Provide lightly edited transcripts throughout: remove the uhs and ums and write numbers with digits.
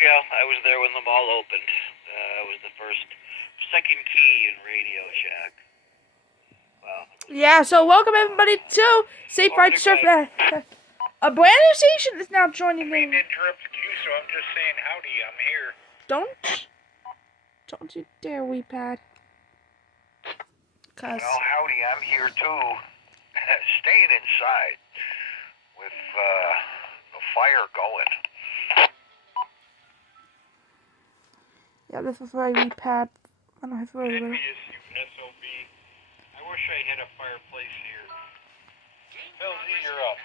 Yeah, I was there when the mall opened. I was the second key in Radio Shack. Wow. Yeah, so welcome everybody to Statewide Surf. A brand new station is now joining me. I didn't interrupt the queue, so I'm just saying howdy, I'm here. Don't you dare, wee pad. Well, howdy, I'm here too. Staying inside with the fire going. Yeah, this is very wee pad. I don't have very well. SOB. I wish I had a fireplace here. Bill Z, you're up.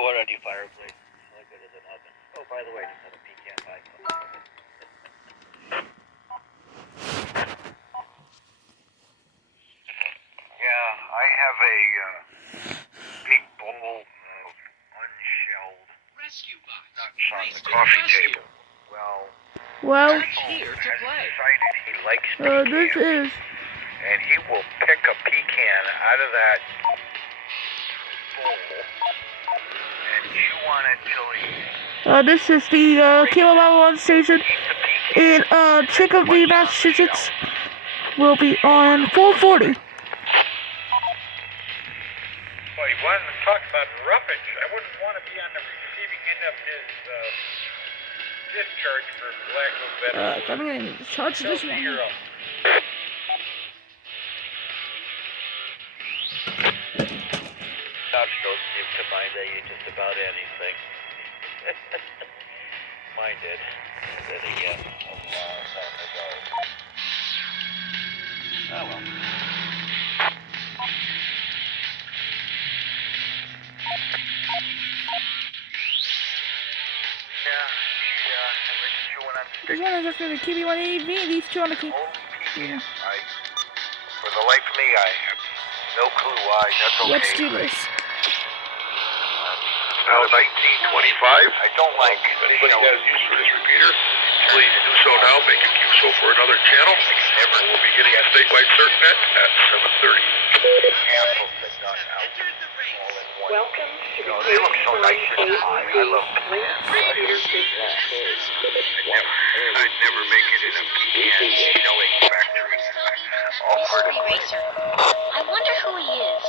What on your fireplace? No good as an oven. Oh, by the way, I just had a pecan pie. Yeah, I have a big bowl of unshelled nuts on the coffee table. Well, here to play. Decided he likes pecans, this is. and he will pick a pecan out of that bowl and chew on it till he. This is the Kilo 1 station in Chicopee, Massachusetts. Will be on 440. Well, he wanted to talk about roughage. I wouldn't want to be on the receiving end of his discharge for lack of better. I'm gonna charge this one. You're up. Dogs don't seem to mind that you just about anything. Mine did. Then again, a long time ago. Oh well. This one is just for the QB1AV, these two on the key. Yeah. For the life of me, I have no clue why. That's okay. Let's do this. Now 1925. I don't like. If anybody has use for this repeater, please do so now. Make a QSO for another channel. We'll be getting a statewide CertNet at 7:30. Welcome to the they look so nice this time. I love plants. I'd never make it in a pecan shelling factory. Racer. I wonder who he is.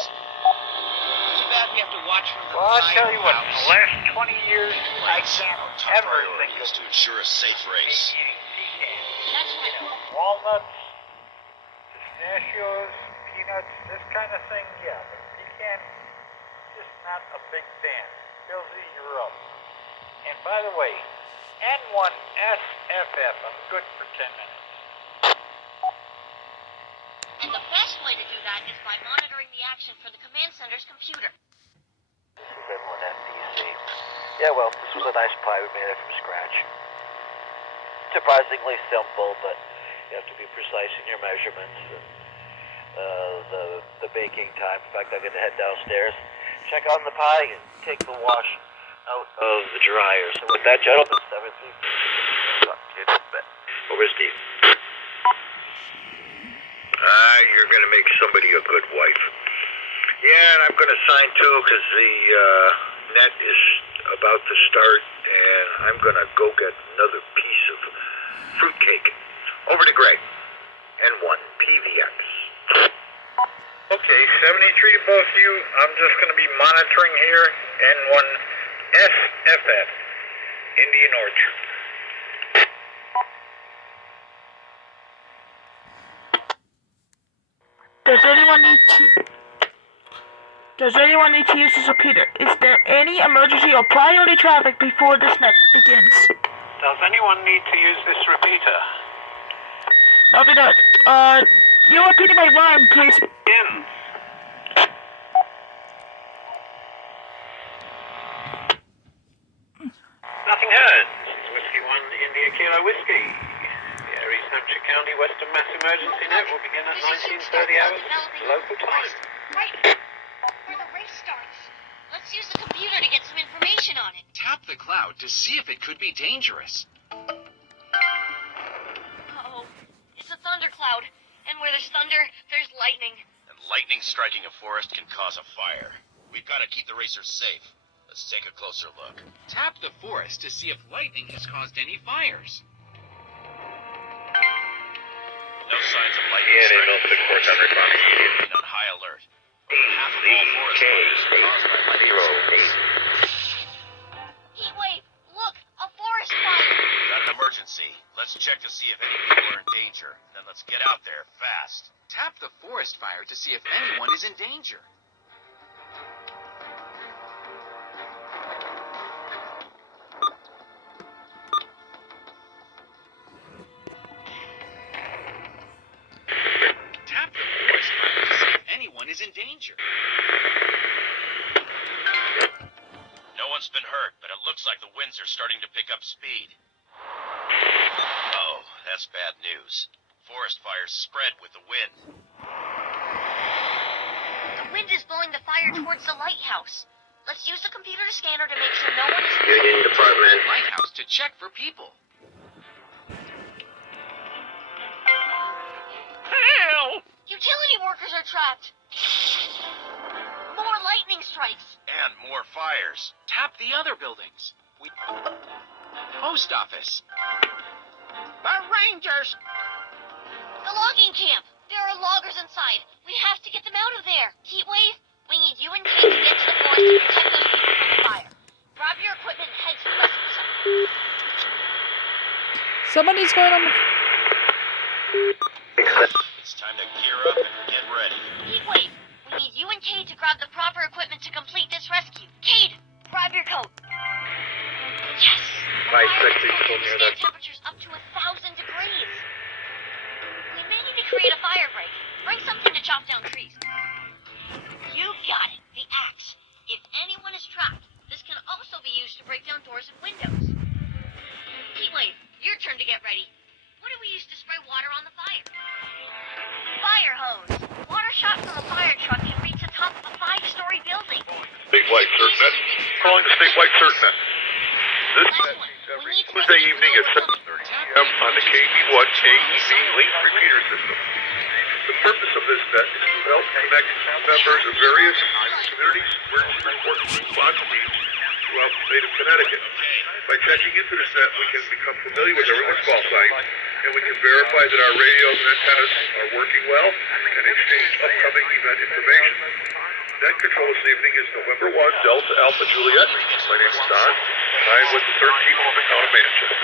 Too bad we have to watch from the Well, I'll tell you what, in the last 20 years, I can't ever think of to ensure a safe race. eating pecans. That's right. Walnuts, pistachios, peanuts, this kind of thing, yeah. But pecan, just not a big fan. Bill Z, you're up. And by the way, N1SFF, I'm good for 10 minutes. And the best way to do that is by monitoring the action for the command center's computer. This is N1FDC. Yeah, well, this was a nice pie. We made it from scratch. Surprisingly simple, but you have to be precise in your measurements. And, the baking time. In fact, I'm going to head downstairs, check on the pie, and take the wash out of the dryer. So with that, gentlemen, 7:30. Over, Steve. You're going to make somebody a good wife. Yeah, and I'm going to sign too, because the net is about to start, and I'm going to go get another piece of fruitcake. Over to Greg. N1 PVX. Okay, 73 to both of you. I'm just going to be monitoring here. N1 SFF. Indian Orchard. Does anyone need to use this repeater? Is there any emergency or priority traffic before this net begins? Does anyone need to use this repeater? Nothing does. You repeated my line, please. In. Nothing heard. Whiskey 1, India Kilo Whiskey. The East Hampshire County Western Mass Emergency Net will begin at 19:30 hours local time. Right. Where the race starts. Let's use the computer to get some information on it. Tap the cloud to see if it could be dangerous. Uh-oh. It's a thundercloud. And where there's thunder, there's lightning. And lightning striking a forest can cause a fire. We've got to keep the racers safe. Let's take a closer look. Tap the forest to see if lightning has caused any fires. No signs of lightning striking the forest. Remain on high alert. Half of all forest fires are caused by lightning storms. Heatwave, look, a forest fire. Got an emergency. Let's check to see if any people are in danger. Then let's get out there fast. Tap the forest fire to see if anyone is in danger. Tap the forest fire to see if anyone is in danger. No one's been hurt, but it looks like the winds are starting to pick up speed. Oh, that's bad news. Forest fires spread with the wind. The wind is blowing the fire towards the lighthouse. Let's use the computer scanner to make sure no one is Union Department. Lighthouse to check for people. Help! Utility workers are trapped. More lightning strikes. And more fires. Tap the other buildings. Post office. The Rangers! The logging camp. There are loggers inside. We have to get them out of there. Heatwave, we need you and Kate to get to the forest and protect those people from the fire. Grab your equipment and head to the rescue center. Somebody's going on the... It's time to gear up and get ready. Heatwave, we need you and Kate to grab the proper equipment to complete this rescue. Kate, grab your coat. Yes! My Fire sexy can told me withstand that. temperatures up to 1,000 degrees. We may need to create a fire break. Bring something to chop down trees. You got it, the axe. If anyone is trapped, this can also be used to break down doors and windows. Heatwave, your turn to get ready. What do we use to spray water on the fire? Fire hose. Water shot from a fire truck can reach the top of a 5-story building. Statewide CertNet. Calling the statewide CertNet. This Last one. every We need to Tuesday make evening at sure 7:30 p.m. on the KV1 KEV link repeater system. The purpose of this net is to help connect members of various communities, emergency support response teams throughout the state of Connecticut. By checking into this net, we can become familiar with everyone's call sign, and we can verify that our radios and antennas are working well and exchange upcoming event information. Net control this evening is November 1, Delta Alpha Juliet. My name is Don, and I am with the 13th of the town of Manchester.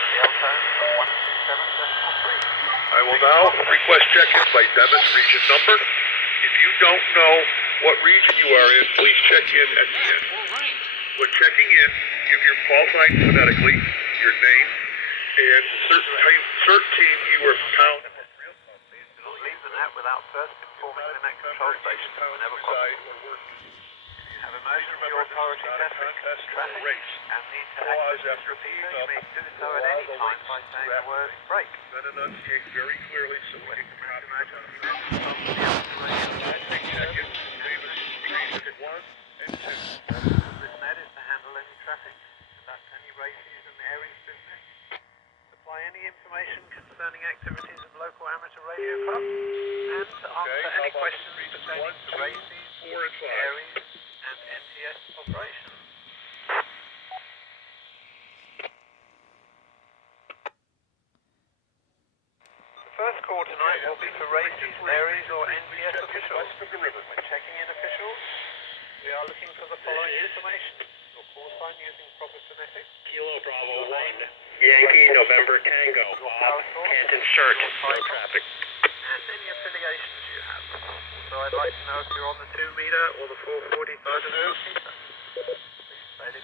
I will now request check-ins by Dems region number. If you don't know what region you are in, please check in at the end. When checking in, give your call sign phonetically, your name, and certain team you are found. Leave the net without first informing the net control station whenever possible. Have emergency authority testing, traffic, and need to access this repeater, you may do so at any time by saying the word break. Then enunciate very clearly so we can Imagine take check-ins. Train 1 and 2. this net is to handle any traffic, conduct any races and areas business, supply any information concerning activities of local amateur radio clubs, and to answer any questions pertaining to races, 4 and 5. areas, and NTS operations. The first call tonight will be for races, areas, or NTS officials. When checking in officials, we are looking for the following information. Your call sign using proper phonetics. Kilo Bravo 1, Yankee November Tango, Bob, Canton Shirt, no traffic. And any affiliations you have. So I'd like to know if you're on the 2 meter or the 440,000 meter.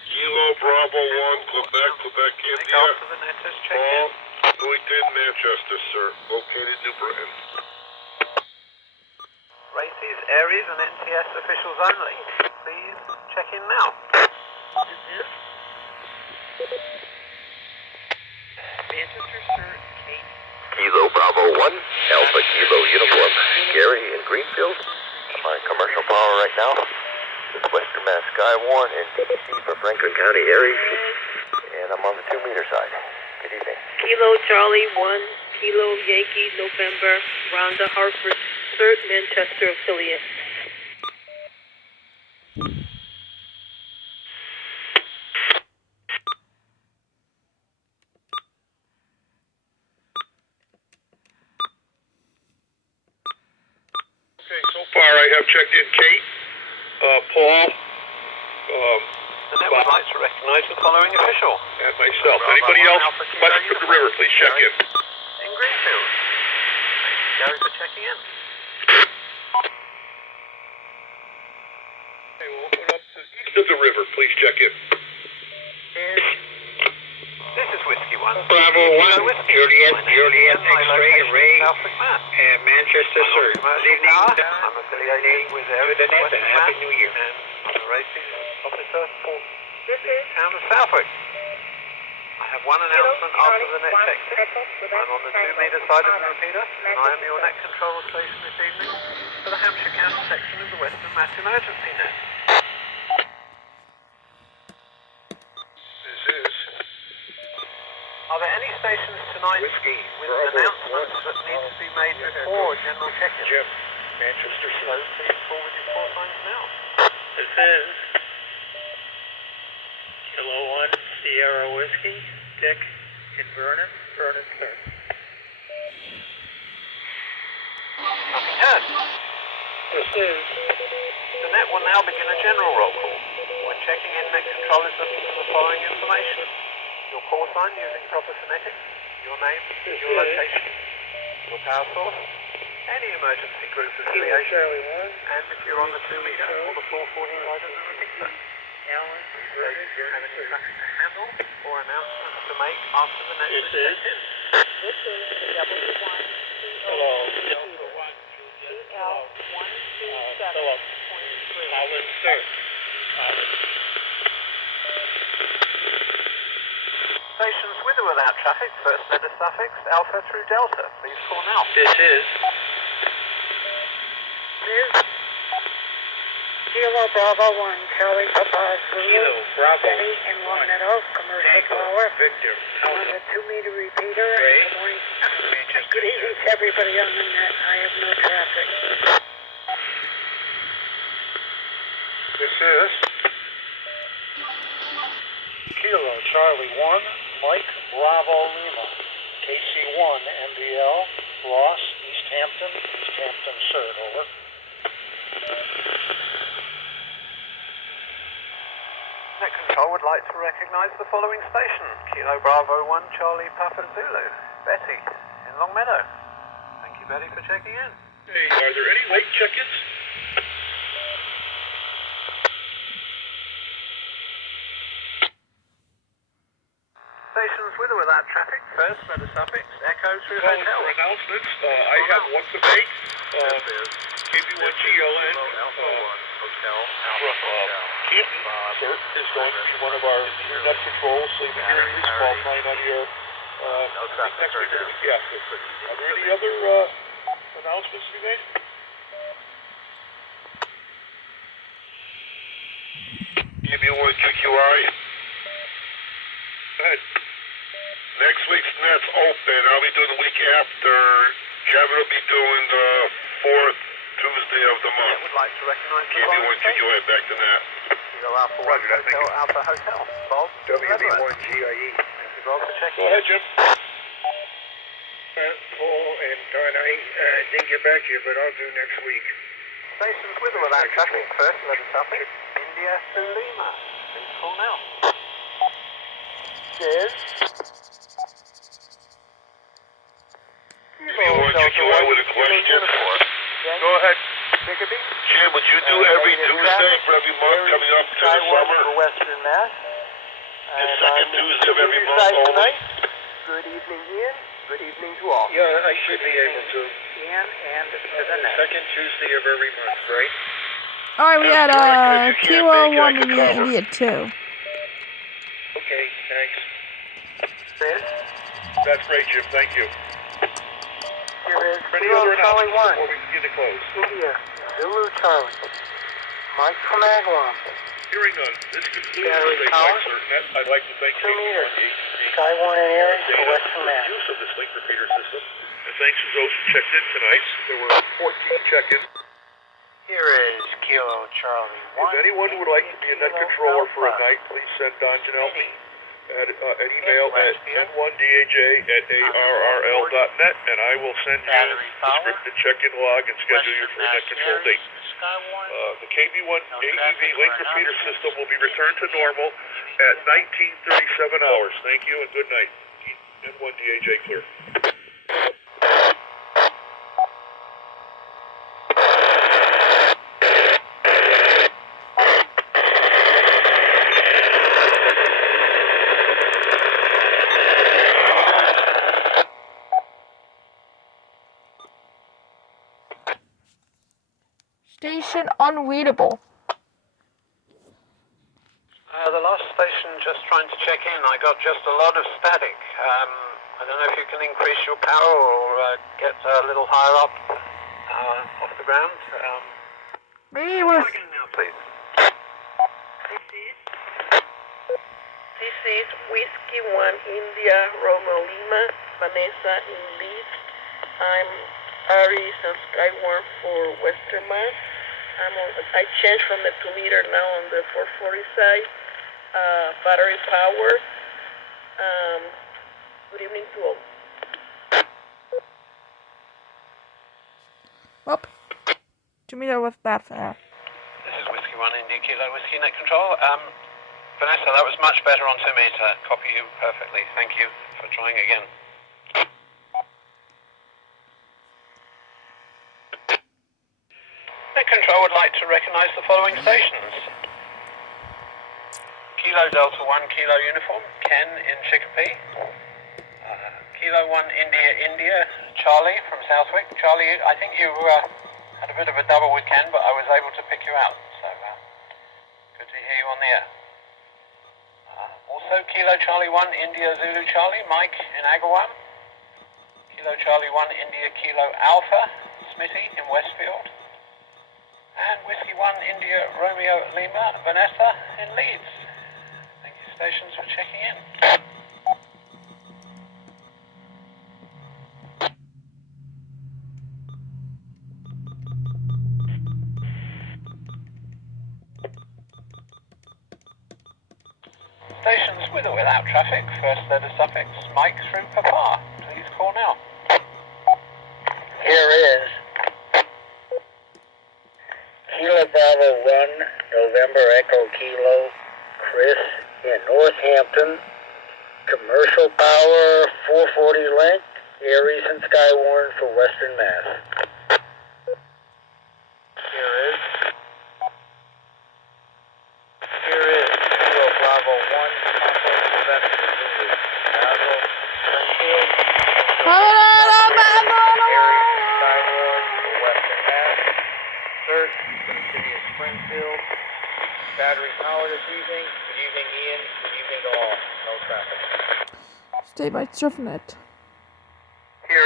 Kilo Bravo 1, Quebec, India. After the net has checked in. Newington, Manchester, sir. Located New Britain. Races, areas, and NTS officials only. Please check in now. Manchester, sir, Kate. Kilo Bravo 1, Alpha Kilo Uniform. Gary in Greenfield. I'm on commercial power right now. This is Western Mass Skywarn and DEC for Franklin County Aries. And I'm on the 2 meter side. Good evening. Kilo Charlie 1, Kilo Yankee November, Rhonda Hartford, 3rd Manchester affiliate. have checked in Kate, Paul, The net would like to recognize the following official. and myself. Anybody else west of the river, please check in. In Greenfield. Thank you, Gary, for checking in. Okay, we'll open up to east of the river, please check in. This is Whiskey 1. Bravo 1, Juliet X-ray, Ray, Southwick Mass. and Manchester, sir. Good evening. I'm affiliated with To the net and Happy New Year. And I'm a racing officer for the town of Southwick. I have one announcement after the net check. I'm on the 2-meter side of the repeater, and I am your net control station this evening for the Hampshire County section of the Western Mass Emergency Net. This is Are there any stations tonight Whiskey, with Bravo, announcements that need to be made before a general check-in? Jim, Manchester, So please forward your call signs now. This is Kilo 1, Sierra Whiskey, Dick in Vernon, sir. Nothing heard. This is The net will now begin a general roll call. When checking in, net control is looking for the following information: your call sign using proper phonetics, your name, your location, your power source, any emergency group affiliation, and if you're on the 2-meter or the 440 side of the repeater. Please state if you have any traffic to handle or announcements to make after the net is checked in. This is W1 Hello, Delta 1 CL 127.3. Holland, sir. Stations with or without traffic, first letter suffix, Alpha through Delta. Please call now. This is Kilo Bravo 1, Charlie Papa Zulu, Kilo Bravo Betty in Long Meadow, commercial power. Victor, On the 2-meter repeater. Ray. Good morning. Manchester, Good evening to everybody on the net. I have no traffic. This is Kilo Charlie 1, Mike Bravo Lima, KC1 MBL, Ross, East Hampton, sir, over. Net control would like to recognize the following station: Kilo Bravo 1, Charlie Papa Zulu, Betty in Long Meadow. Thank you, Betty, for checking in. Hey, are there any late check-ins? Stations with or without traffic, first letter suffix, Echo through Calling Hotel. for announcements. I have one to make. KB1GLN. Canton, sir, is going to be one of our net controls, so you'll be hearing his call sign on your next week or the week after. Are there any other announcements to be made? KB1 QQI. Go ahead. Next week's net's open. I'll be doing the week after. Kevin will be doing the 4th Tuesday of the month. Would like to recognize the KB1 following station: QQI, back to that. Kilo Alpha 1, Roger that, thank Hotel, you. Alpha Hotel. Bob, WB1GIE. thank you, Bob, for checking Go in. ahead, Jim. Paul and Don, I didn't get back to you, but I'll do next week. Stations with or without traffic, first letter suffix, India to Lima. Please call now. KB1 QQI with a question. Go ahead. Jim, would you do every Tuesday for every month coming up to the summer? Western Mass. The second Tuesday of every month only? Good evening, Ian. Good evening to all. Yeah, I should be able to. Ian and to the net. Second Tuesday of every month, right? Alright, we had If you can't Kilo make it, I 1 can India, cover. India 2. Okay, thanks. This That's great, Jim. Thank you. here is Any Kilo other Charlie announcements 1, before we begin to close? India, Zulu Charlie. Mike from Agawam. Hearing none, this concludes Gary the Powell. Statewide Net. I'd like to thank 2 meters. KP1 Sky 1 and Aaron for data Western for Mass. the use of this link repeater system. And thanks to those who checked in tonight. There were 14 check-ins. Here is Kilo Charlie 1. If anyone would like to be a net controller for a night, please send Don Janelle an email at n1daj@arrl.net, and I will send you the scripted check-in log and schedule you for a net control date. The KB1 AEV link repeater system will be returned to normal at 19:37 hours. Thank you and good night. N1DAJ clear. Station unreadable. The last station, just trying to check in. I got just a lot of static. I don't know if you can increase your power or get a little higher up off the ground. Me with Again now, please. This is Whiskey 1 India Romeo Lima, Vanessa in Leeds. I'm Aries and Skywarn for Western Mass. I changed from the 2-meter now on the 440 side. Battery power. Good evening to all. well, 2-meter was bad for that. This is Whiskey 1 India Kilo Whiskey Net Control. Vanessa, that was much better on 2-meter. Copy you perfectly. Thank you for trying again. Net Control would like to recognize the following stations. Kilo Delta 1 Kilo Uniform, Ken in Chicopee. Kilo 1 India Charlie from Southwick. Charlie, I think you had a bit of a double with Ken, but I was able to pick you out. So good to hear you on the air. Also, Kilo Charlie 1 India Zulu Charlie, Mike in Agawam. Kilo Charlie 1 India Kilo Alpha, Smitty in Westfield. And Whiskey 1 India Romeo Lima, Vanessa in Leeds. Thank you, stations, for checking in. Stations with or without traffic, first letter suffix, Mike through Papa. Please call now. Here is Kilo Bravo 1, November Echo Kilo, Chris in Northampton. Commercial power, 440 link, Aries and Skywarn for Western Mass. Here is Kilo Bravo 1, Papa November Zulu, Basil, Springfield. Springfield. Battery power this evening. Good evening, Ian. Good evening to all. No traffic. Statewide Surfnet. Here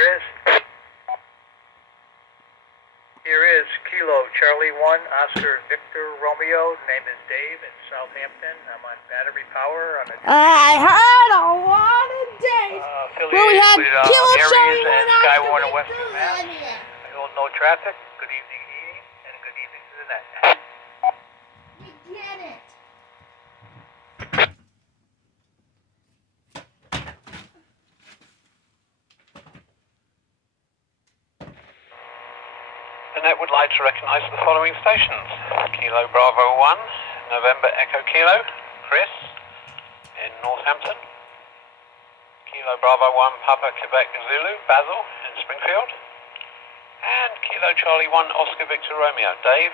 is Kilo Charlie 1 Oscar Victor Romeo. Name is Dave in Southampton. I'm on battery power on a I heard a lot of days. Well, we had Kilo Charlie 1 Skywarn and Oscar Western Mass. Victor. No traffic. Good evening, Ian, and good evening to the net. We get it. The net would like to recognize the following stations. Kilo Bravo 1, November Echo Kilo, Chris in Northampton. Kilo Bravo 1, Papa Quebec Zulu, Basil in Springfield. And Kilo Charlie 1, Oscar Victor Romeo, Dave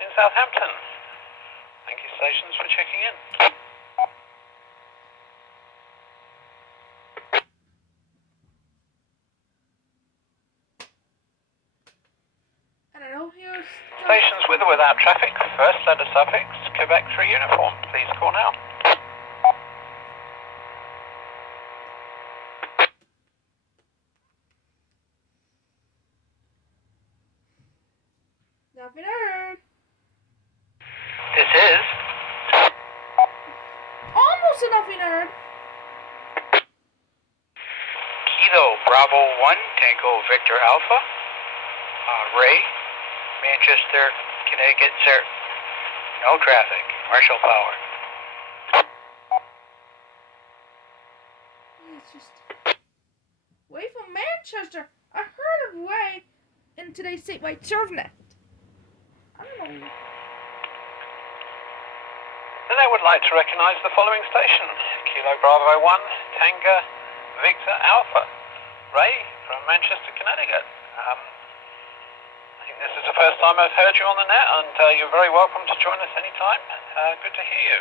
in Southampton. Thank you, stations, for checking in. Stations with or without traffic, first letter suffix, Quebec 3 uniform. Please call now. Nothing heard. This is Almost nothing heard. Kilo Bravo 1, Tango Victor Alpha. Ray, Manchester, Connecticut, sir. No traffic. Commercial power. just Way from Manchester. I heard of Way in today's statewide ServeNet. I don't know. Then I would like to recognise the following station: Kilo Bravo 1, Tango, Victor Alpha. Ray from Manchester, Connecticut. I think this is the first time I've heard you on the net, and you're very welcome to join us anytime. Good to hear you.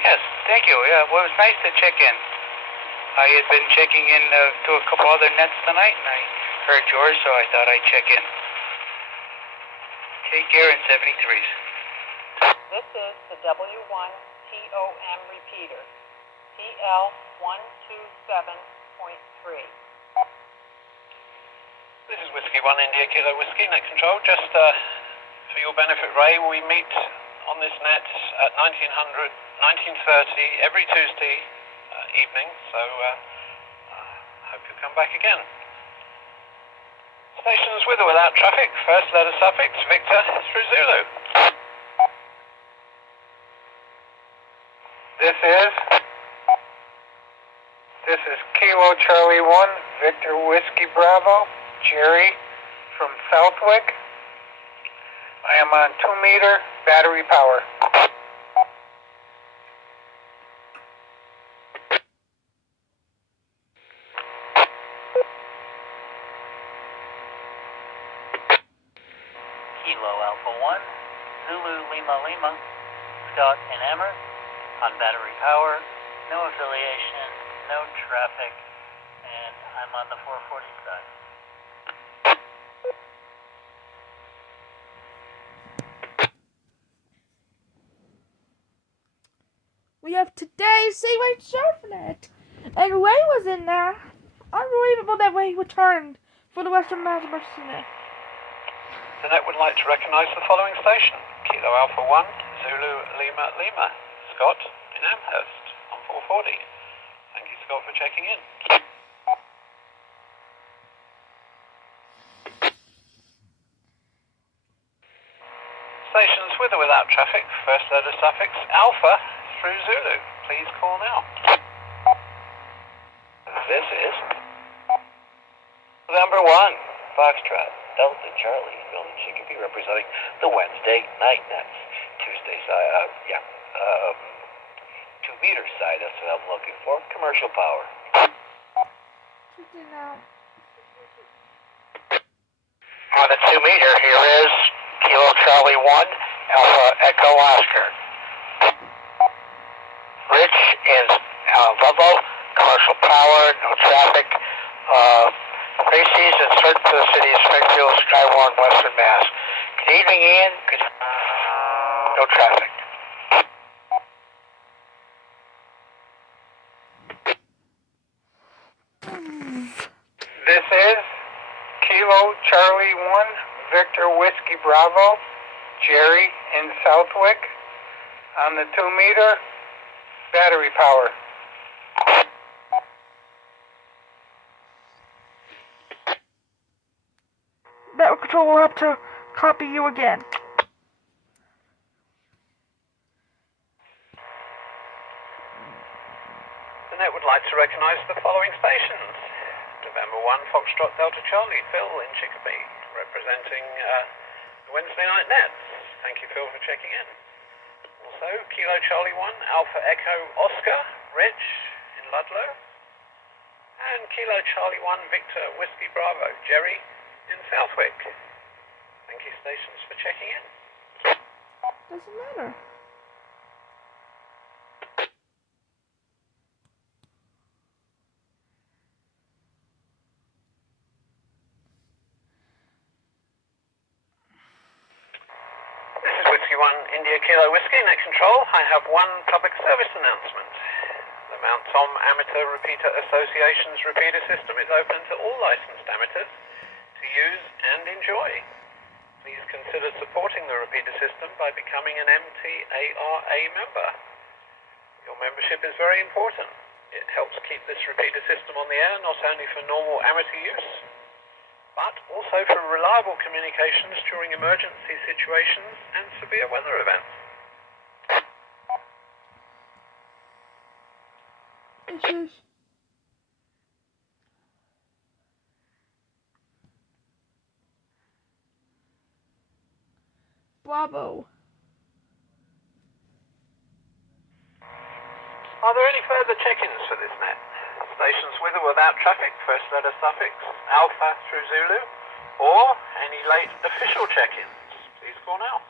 Yes, thank you. Yeah, well, it was nice to check in. I had been checking in to a couple other nets tonight, and I heard yours, so I thought I'd check in. Take care in 73s. This is the W1 TOM repeater, TL127.3. This is Whiskey 1 India Kilo Whiskey, net control. Just for your benefit, Ray, we meet on this net at 1930 every Tuesday evening, so hope you come back again. Stations with or without traffic, first letter suffix, Victor through Zulu. This is Kilo Charlie 1, Victor Whiskey Bravo, Jerry from Southwick. I am on 2-meter battery power. Kilo Alpha 1, Zulu Lima Lima, Scott and Emmer, on battery power, no affiliation, no traffic, and I'm on the 440 side. We have today's statewide ServeNet, and Ray was in there. Unbelievable that Ray returned for the Western Mass Net. The net would like to recognise the following station: Kilo Alpha 1, Zulu Lima Lima, Scott in Amherst on 440. Thank you, Scott, for checking in. Stations with or without traffic, first letter suffix, Alpha through Zulu. Please call now. This is number 1, Foxtrot, Delta Charlie, Phil and Chicopee, representing the Wednesday night nets. Tuesday side, 2-meter side, that's what I'm looking for. Commercial power. On the 2-meter, here is Kilo Charlie 1, Alpha Echo Oscar. Rich in Ludlow, commercial power, no traffic. Races and search for the city of Springfield, Skywarn, Western Mass. Good evening, Ian. No traffic. This is Kilo Charlie 1, Victor Whiskey Bravo, Jerry in Southwick, on the 2-meter, battery power. Network control will have to copy you again. The net would like to recognise the following stations: November 1, Foxtrot Delta Charlie, Phil in Chicopee, representing the Wednesday night nets. Thank you, Phil, for checking in. Also, Kilo Charlie 1, Alpha Echo Oscar, Rich in Ludlow, and Kilo Charlie 1, Victor Whiskey Bravo, Jerry in Southwick. Thank you, stations, for checking in. Doesn't matter. This is Whiskey 1 India Kilo Whiskey, net control. I have one public service announcement. The Mount Tom Amateur Repeater Association's repeater system is open to all licensed amateurs to use and enjoy. Please consider supporting the repeater system by becoming an MTARA member. Your membership is very important. It helps keep this repeater system on the air, not only for normal amateur use, but also for reliable communications during emergency situations and severe weather events. This is Bravo. Are there any further check-ins for this net? Stations with or without traffic, first letter suffix, Alpha through Zulu, or any late official check-ins? Please call now.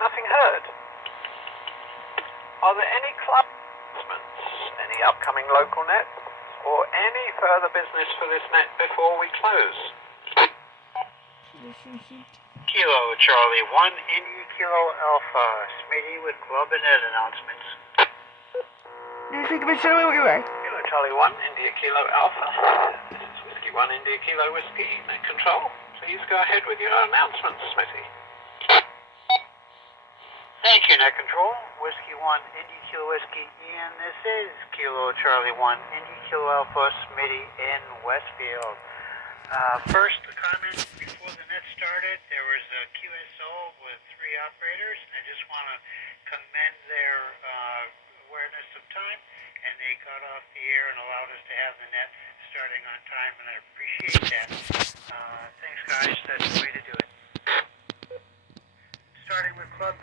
Nothing heard. Are there any club announcements, any upcoming local nets, or any further business for this net before we close? Kilo Charlie 1, India Kilo Alpha, Smitty with Club and Net announcements. Kilo Charlie 1, India Kilo Alpha. This is Whiskey 1, India Kilo Whiskey. Net Control, please go ahead with your announcements, Smitty. Thank you, Net Control. Whiskey 1, Indy Kilo Whiskey, and this is Kilo Charlie 1, Indy Kilo Alpha, Smitty in Westfield. First, the comment before the net started, there was a QSO with 3 operators. I just want to commend their awareness of time, and they got off the air and allowed us to have the net starting on time, and I appreciate that. Thanks, guys. That's the way to do it. Starting with Club